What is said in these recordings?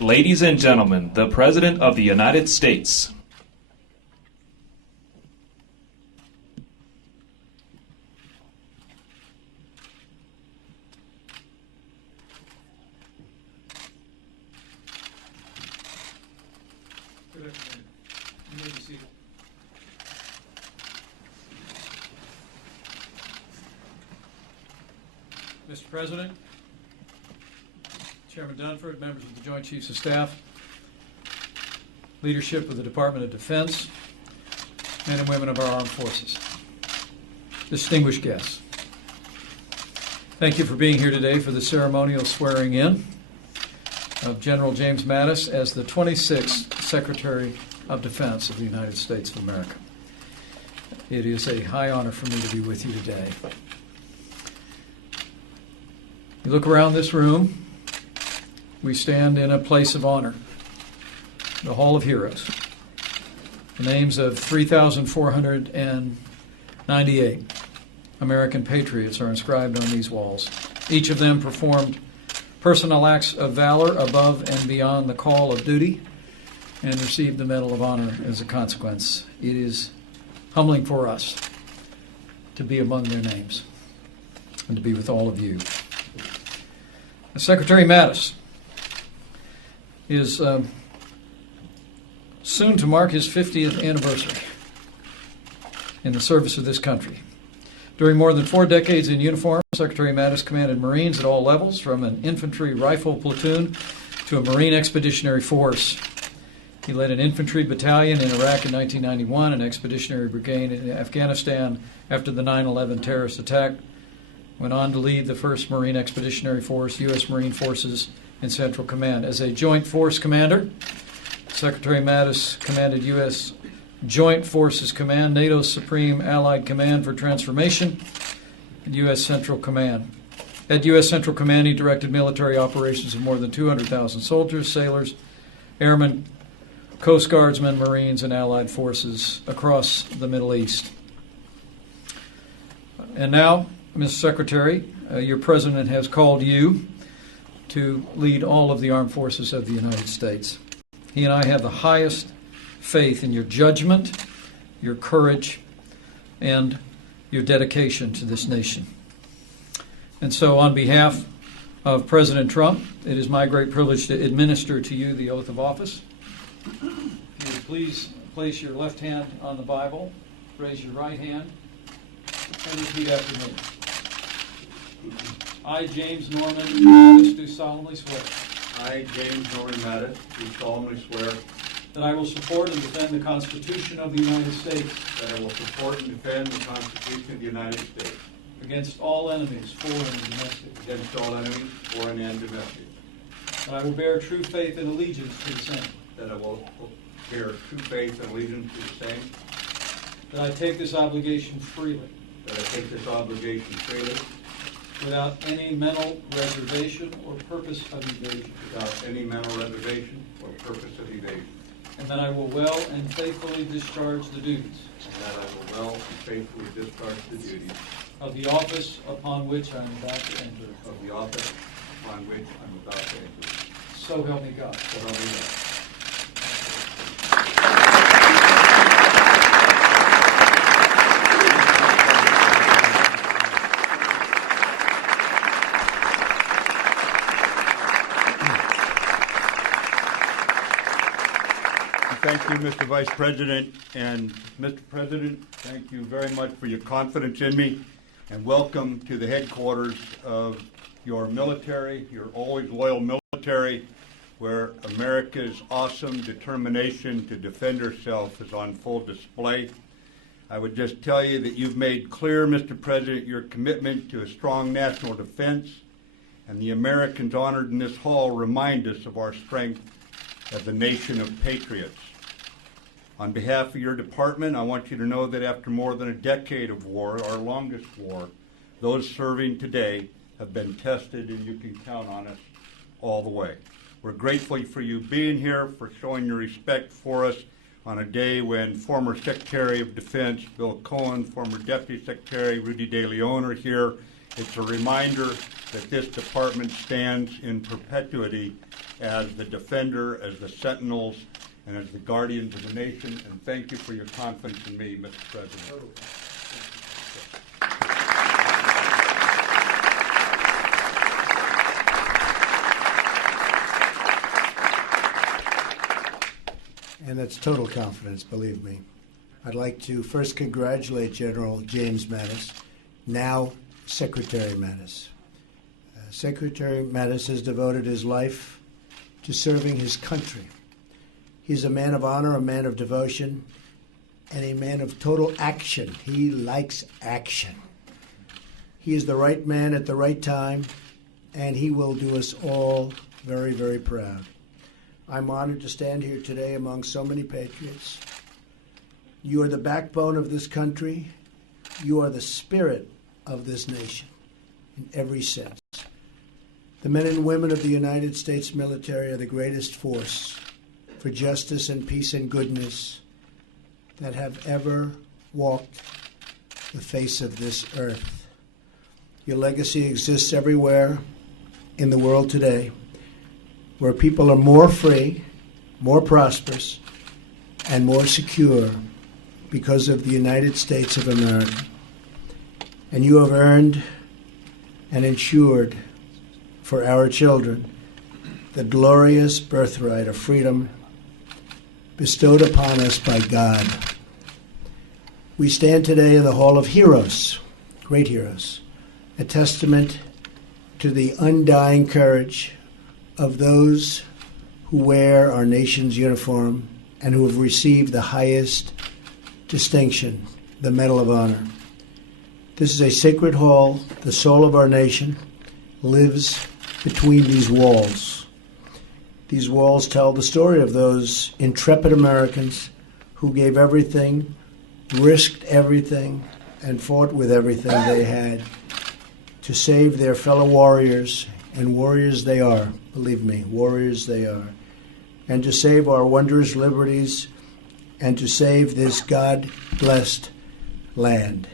Ladies and gentlemen, the President of the United States. Good afternoon. You may be seated. Mr. President, Chairman Dunford, members of the Joint Chiefs of Staff, leadership of the Department of Defense, men and women of our armed forces, distinguished guests. Thank you for being here today for the ceremonial swearing in of General James Mattis as the 26th Secretary of Defense of the United States of America. It is a high honor for me to be with you today. You look around this room, we stand in a place of honor, the Hall of Heroes. The names of 3,498 American patriots are inscribed on these walls. Each of them performed personal acts of valor above and beyond the call of duty and received the Medal of Honor as a consequence. It is humbling for us to be among their names and to be with all of you. Secretary Mattis is soon to mark his 50th anniversary in the service of this country. During more than 4 decades in uniform, Secretary Mattis commanded Marines at all levels, from an infantry rifle platoon to a Marine expeditionary force. He led an infantry battalion in Iraq in 1991, an expeditionary brigade in Afghanistan after the 9/11 terrorist attack, went on to lead the 1st Marine Expeditionary Force, U.S. Marine Forces in Central Command. As a Joint Force Commander, Secretary Mattis commanded U.S. Joint Forces Command, NATO's Supreme Allied Command for Transformation, and U.S. Central Command. At U.S. Central Command, he directed military operations of more than 200,000 soldiers, sailors, airmen, Coast Guardsmen, Marines, and Allied forces across the Middle East. And now, Mr. Secretary, your President has called you to lead all of the armed forces of the United States. He and I have the highest faith in your judgment, your courage, and your dedication to this nation. And so on behalf of President Trump, it is my great privilege to administer to you the oath of office. If you would please place your left hand on the Bible, raise your right hand, and repeat after me. I, James Norman Mattis, do solemnly swear I, James Norman Mattis, do solemnly swear that I will support and defend the Constitution of the United States that I will support and defend the Constitution of the United States against all enemies, foreign and domestic, against all enemies, foreign and domestic, that I will bear true faith and allegiance to the same, that I will bear true faith and allegiance to the same, that I take this obligation freely, that I take this obligation freely, without any mental reservation or purpose of evasion, without any mental reservation or purpose of evasion, and that I will well and faithfully discharge the duties and that I will well and faithfully discharge the duties of the office upon which I am about to enter. of the office upon which I'm about to enter. So help me God. So help me God. Thank you, Mr. Vice President. And Mr. President, thank you very much for your confidence in me, and welcome to the headquarters of your military, your always loyal military, where America's awesome determination to defend herself is on full display. I would just tell you that you've made clear, Mr. President, your commitment to a strong national defense, and the Americans honored in this hall remind us of our strength as a nation of patriots. On behalf of your department, I want you to know that after more than a decade of war, our longest war, those serving today have been tested, and you can count on us all the way. We're grateful for you being here, for showing your respect for us on a day when former Secretary of Defense Bill Cohen, former Deputy Secretary Rudy De Leon are here, It's a reminder that this department stands in perpetuity as the defender, as the sentinels, and as the guardians of the nation. And thank you for your confidence in me, Mr. President. And that's total confidence, believe me. I'd like to first congratulate General James Mattis, now Secretary Mattis. Secretary Mattis has devoted his life to serving his country. He's a man of honor, a man of devotion, and a man of total action. He likes action. He is the right man at the right time, and he will do us all very, very proud. I'm honored to stand here today among so many patriots. You are the backbone of this country. You are the spirit of this nation in every sense. The men and women of the United States military are the greatest force for justice and peace and goodness that have ever walked the face of this earth. Your legacy exists everywhere in the world today, where people are more free, more prosperous, and more secure because of the United States of America. And you have earned and ensured for our children the glorious birthright of freedom bestowed upon us by God. We stand today in the Hall of Heroes, great heroes, a testament to the undying courage of those who wear our nation's uniform and who have received the highest distinction, the Medal of Honor. This is a sacred hall. The soul of our nation lives between these walls. These walls tell the story of those intrepid Americans who gave everything, risked everything, and fought with everything they had to save their fellow warriors, and warriors they are, believe me, warriors they are, and to save our wondrous liberties and to save this God-blessed land.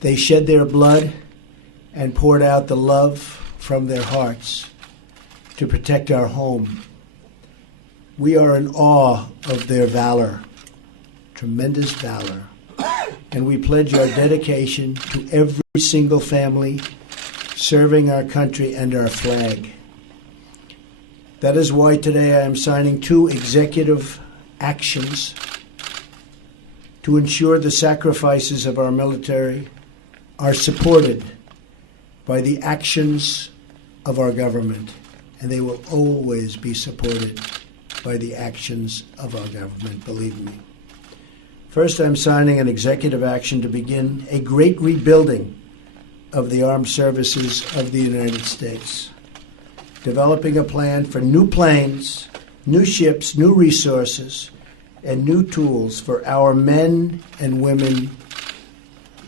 They shed their blood and poured out the love from their hearts to protect our home. We are in awe of their valor, tremendous valor, and we pledge our dedication to every single family serving our country and our flag. That is why today I am signing 2 executive actions to ensure the sacrifices of our military are supported by the actions of our government, and they will always be supported by the actions of our government, believe me. First, I'm signing an executive action to begin a great rebuilding of the armed services of the United States, developing a plan for new planes, new ships, new resources, and new tools for our men and women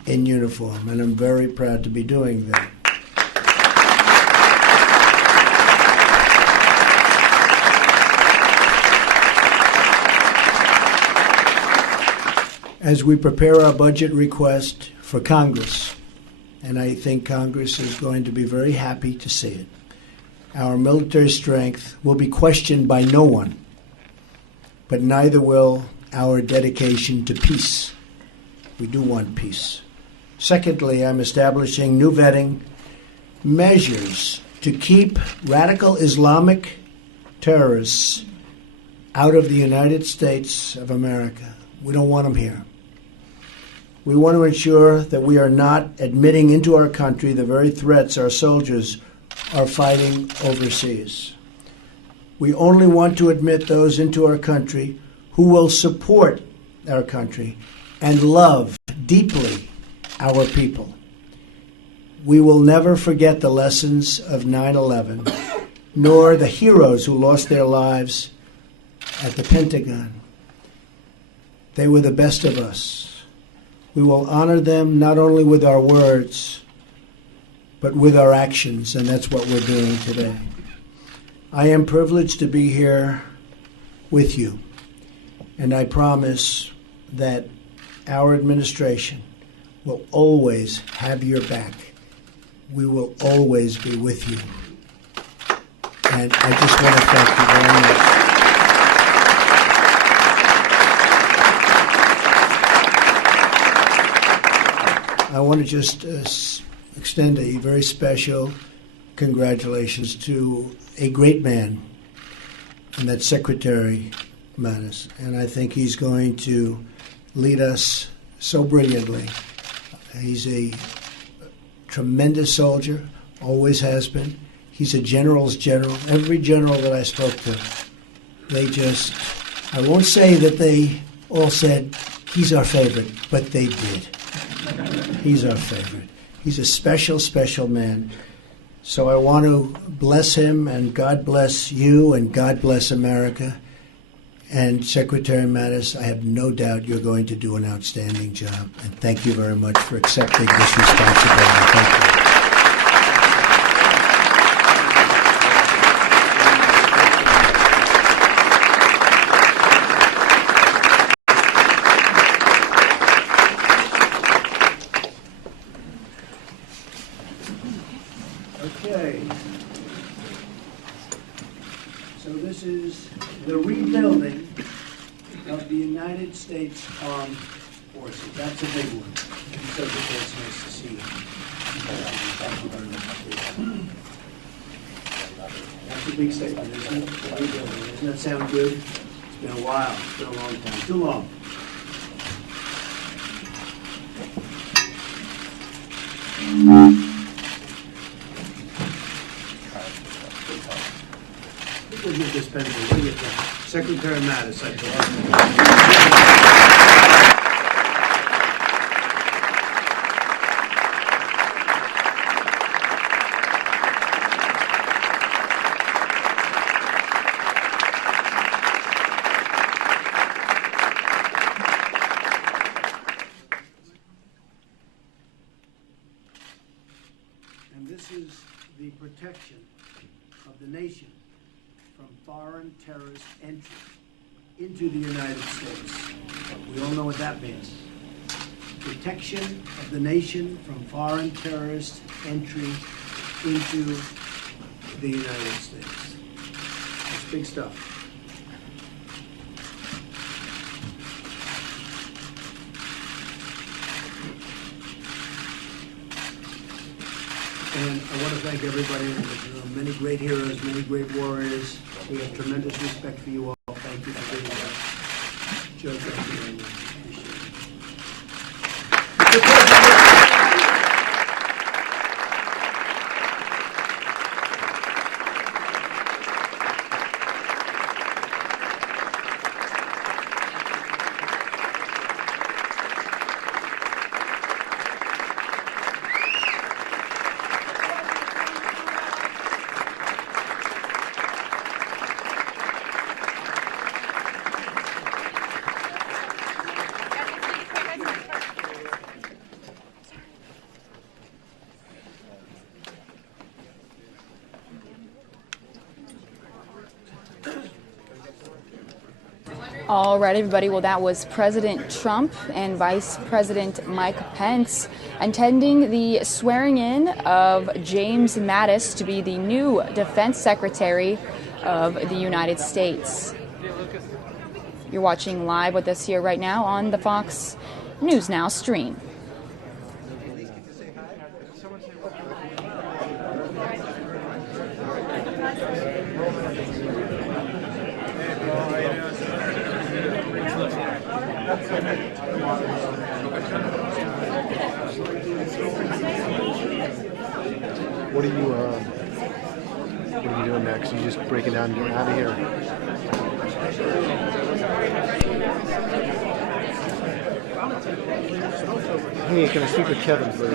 in uniform, and I'm very proud to be doing that. As we prepare our budget request for Congress, and I think Congress is going to be very happy to see it, our military strength will be questioned by no one, but neither will our dedication to peace. We do want peace. Secondly, I'm establishing new vetting measures to keep radical Islamic terrorists out of the United States of America. We don't want them here. We want to ensure that we are not admitting into our country the very threats our soldiers are fighting overseas. We only want to admit those into our country who will support our country and love deeply our people. We will never forget the lessons of 9/11, nor the heroes who lost their lives at the Pentagon. They were the best of us. We will honor them not only with our words, but with our actions, and that's what we're doing today. I am privileged to be here with you, and I promise that our administration will always have your back we will always be with you. And I just want to thank you very much. I want to just extend a very special congratulations to a great man, and that's Secretary Mattis. And I think he's going to lead us so brilliantly. He's a tremendous soldier, always has been. He's a general's general. Every general that I spoke to, I won't say that they all said, he's our favorite, but they did. He's our favorite. He's a special, special man. So I want to bless him, and God bless you, and God bless America. And Secretary Mattis, I have no doubt you're going to do an outstanding job. And thank you very much for accepting this responsibility. Thank you. Okay. So this is the rebuilding of the United States Armed Forces. That's a big one. So it's nice to see you. Thank you very much. That's a big statement, isn't it? Rebuilding. Doesn't that sound good? It's been a while. It's been a long time. Too long. We'll get this pencil. We'll get that. Secretary Mattis, I believe. And this is the protection of the nation from foreign terrorist entry into the United States. We all know what that means. Protection of the nation from foreign terrorist entry into the United States. That's big stuff. And I want to thank everybody in the room. Many great heroes, many great warriors. We have tremendous respect for you all. Thank you for being here. Joe, thank you very much. Appreciate it. All right, everybody. Well, that was President Trump and Vice President Mike Pence attending the swearing in of James Mattis to be the new Defense Secretary of the United States. You're watching live with us here right now on the Fox News Now stream. What are you doing next? You just breaking down and getting out of here? Hey, can I speak with Kevin, please?